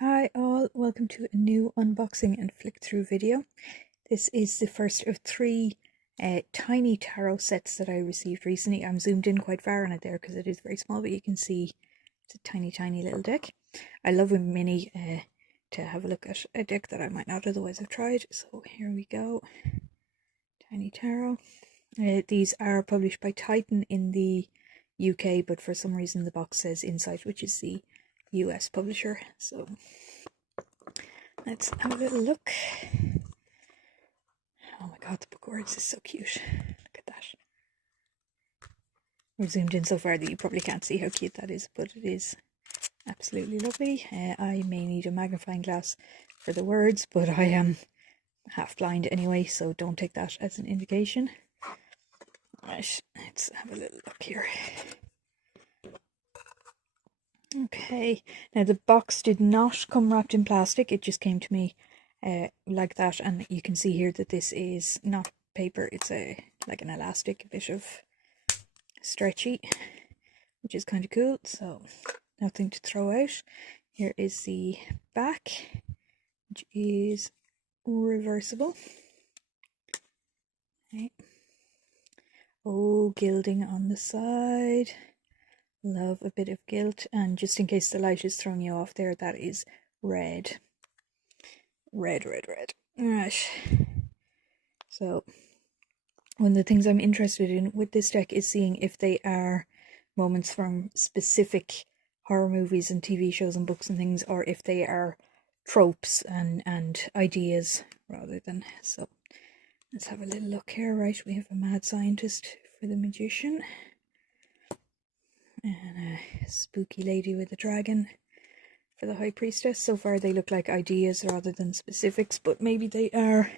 Hi all, welcome to a new unboxing and flick through video. This is the first of three tiny tarot sets that I received recently. I'm zoomed in quite far on it there because it is very small, but you can see it's a tiny little deck. I love a mini to have a look at a deck that I might not otherwise have tried. So here we go, tiny tarot. These are published by Titan in the UK, but for some reason the box says Insight, which is the US publisher. So let's have a little look. Oh my god, the book words is so cute. Look at that. We're zoomed in so far that you probably can't see how cute that is, but it is absolutely lovely. I may need a magnifying glass for the words, but I am half blind anyway, so don't take that as an indication. Right, let's have a little look here. Okay, now the box did not come wrapped in plastic, it just came to me like that, and you can see here that this is not paper, it's like an elastic, a bit of stretchy, which is kind of cool, so nothing to throw out. Here is the back, which is reversible. Okay. Oh, gilding on the side. Love a bit of gilt, and just in case the light is throwing you off there, that is red. Red. Alright. So, one of the things I'm interested in with this deck is seeing if they are moments from specific horror movies and TV shows and books and things, or if they are tropes and ideas rather than. So, let's have a little look here. Right, we have a mad scientist for the magician, and a spooky lady with a dragon for the high priestess. So far they look like ideas rather than specifics, but maybe they are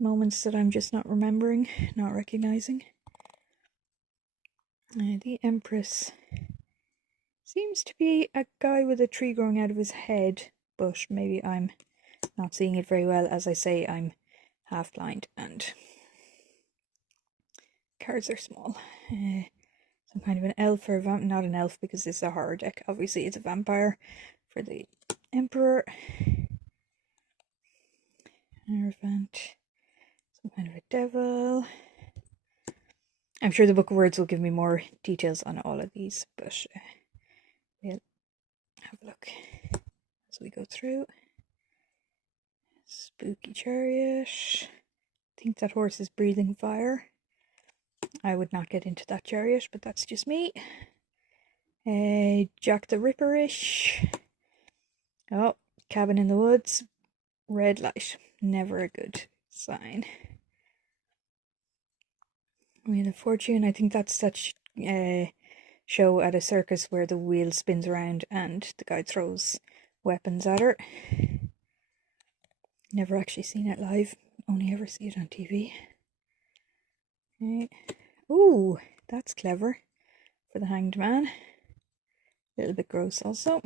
moments that I'm just not remembering, not recognizing. The Empress seems to be a guy with a tree growing out of his head, but maybe I'm not seeing it very well. As I say, I'm half blind and cards are small. Some kind of an elf or a not an elf because this is a horror deck. Obviously it's a vampire for the Emperor. Hierophant. Some kind of a devil. I'm sure the Book of Words will give me more details on all of these, but we'll have a look as we go through. Spooky chariot. I think that horse is breathing fire. I would not get into that chariot, but that's just me. Jack the Ripper-ish. Oh, cabin in the woods. Red light. Never a good sign. Wheel of Fortune. I think that's such show at a circus where the wheel spins around and the guy throws weapons at her. Never actually seen it live, only ever see it on TV. Okay. Ooh, that's clever for the Hanged Man. A little bit gross also.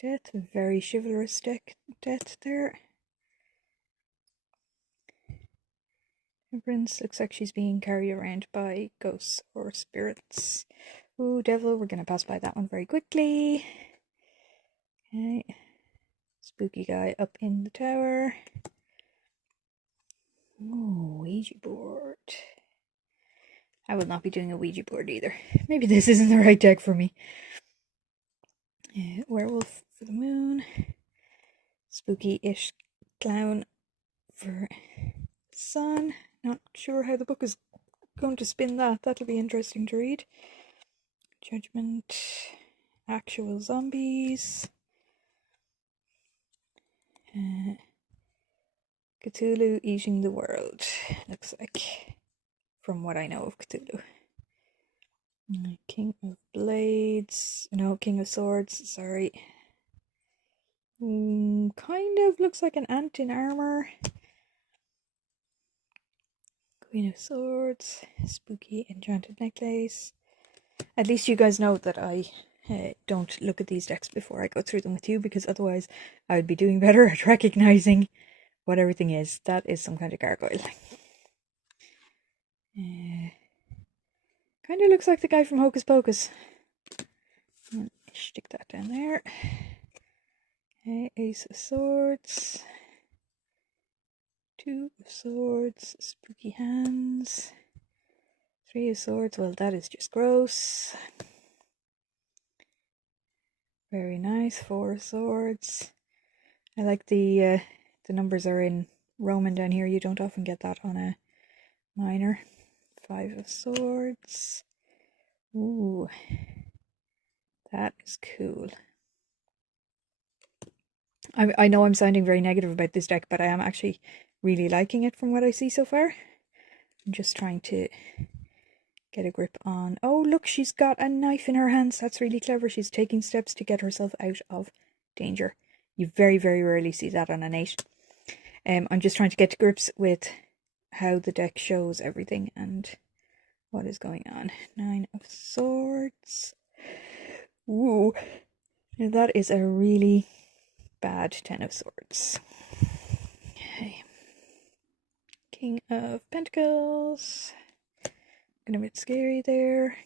Death, very chivalrous death there. Temperance, looks like she's being carried around by ghosts or spirits. Ooh, devil, we're gonna pass by that one very quickly. Okay. Spooky guy up in the tower. Oh, Ouija board. I will not be doing a Ouija board either. Maybe this isn't the right deck for me. Werewolf for the moon. Spooky-ish clown for sun. Not sure how the book is going to spin that. That'll be interesting to read. Judgment. Actual zombies. Cthulhu eating the world. Looks like, from what I know of Cthulhu. King of Blades. No, King of Swords. Sorry. Kind of looks like an ant in armor. Queen of Swords. Spooky enchanted necklace. At least you guys know that I don't look at these decks before I go through them with you, because otherwise I would be doing better at recognizing what everything is. That is some kind of gargoyle. Kind of looks like the guy from Hocus Pocus. Stick that down there. Okay, Ace of Swords. Two of Swords. Spooky hands. Three of Swords. Well, that is just gross. Very nice. Four of Swords. I like the numbers are in Roman down here. You don't often get that on a minor. Five of Swords. Ooh, that is cool. I know I'm sounding very negative about this deck, but I am actually really liking it from what I see so far. I'm just trying to get a grip on... Oh, look, she's got a knife in her hands. That's really clever. She's taking steps to get herself out of danger. You very, very rarely see that on an 8. I'm just trying to get to grips with how the deck shows everything and what is going on. 9 of Swords. Ooh, now that is a really bad 10 of Swords. Okay. King of Pentacles. A bit scary there.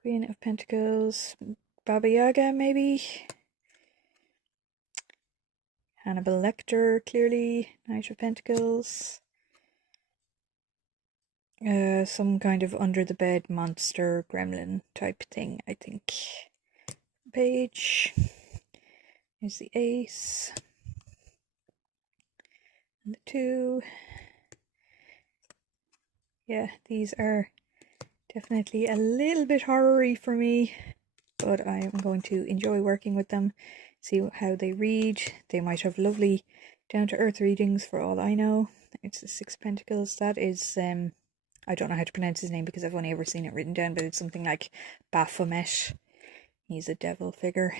Queen of Pentacles. Baba Yaga, maybe. Hannibal Lecter, clearly. Knight of Pentacles. Some kind of under the bed monster gremlin type thing, I think. Page. Here's the Ace. And the 2. Yeah, these are definitely a little bit horror-y for me, but I am going to enjoy working with them, see how they read. They might have lovely down-to-earth readings for all I know. It's the 6 Pentacles. That is, I don't know how to pronounce his name because I've only ever seen it written down, but it's something like Baphomet. He's a devil figure.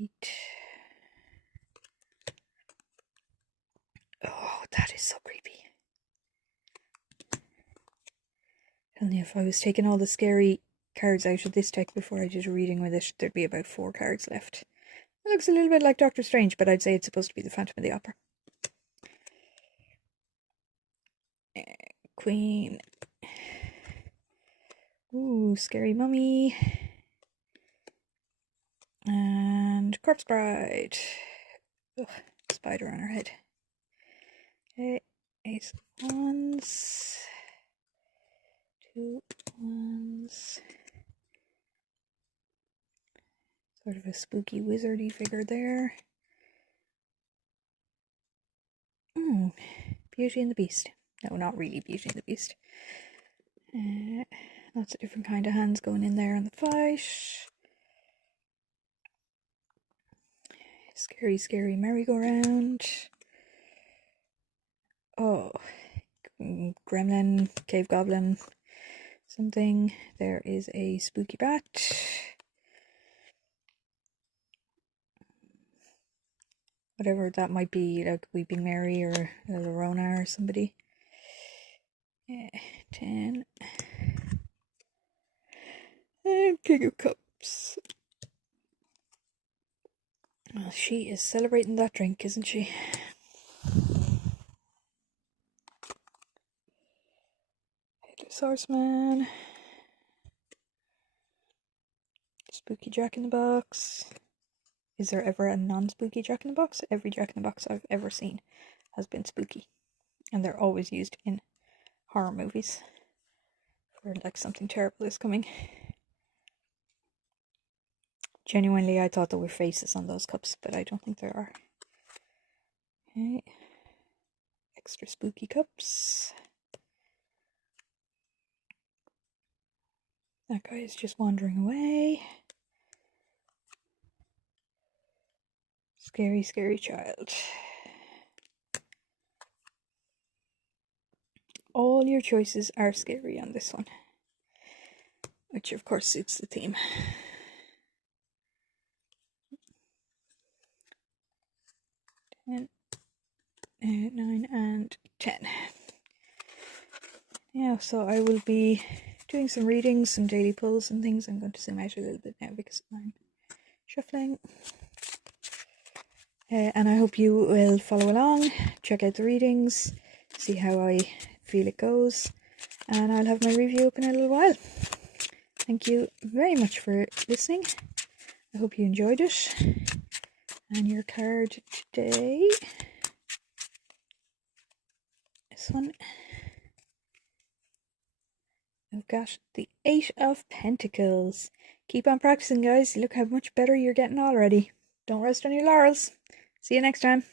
8. Oh, that is so creepy. And if I was taking all the scary cards out of this deck before I did a reading with it, there'd be about 4 cards left. It looks a little bit like Doctor Strange, but I'd say it's supposed to be the Phantom of the Opera. Queen. Ooh, Scary Mummy. And Corpse Bride. Ugh, spider on her head. Okay, Ace of Wands. 2 Wands. Sort of a spooky wizardy figure there. Beauty and the Beast. No, not really Beauty and the Beast. Lots of different kind of hands going in there on the fight. Scary, scary merry-go-round. Oh, gremlin, cave goblin, something. There is a spooky bat. Whatever that might be, like Weeping Mary or Lorona or somebody. 10. And King of Cups. Well, she is celebrating that drink, isn't she? Headless Horseman. Spooky Jack-in-the-Box. Is there ever a non-spooky Jack-in-the-Box? Every Jack-in-the-Box I've ever seen has been spooky. And they're always used in horror movies. For like something terrible is coming. Genuinely, I thought there were faces on those cups, but I don't think there are. Okay. Extra spooky cups. That guy is just wandering away. Scary, scary child. All your choices are scary on this one. Which of course suits the theme. 10, 9 and 10. Yeah, so I will be doing some readings, some daily pulls and things. I'm going to zoom out a little bit now because I'm shuffling. And I hope you will follow along, check out the readings, see how I feel it goes. and I'll have my review up in a little while. Thank you very much for listening. I hope you enjoyed it. And your card today, this one, I've got the 8 of Pentacles. Keep on practicing, guys. Look how much better you're getting already. Don't rest on your laurels. See you next time.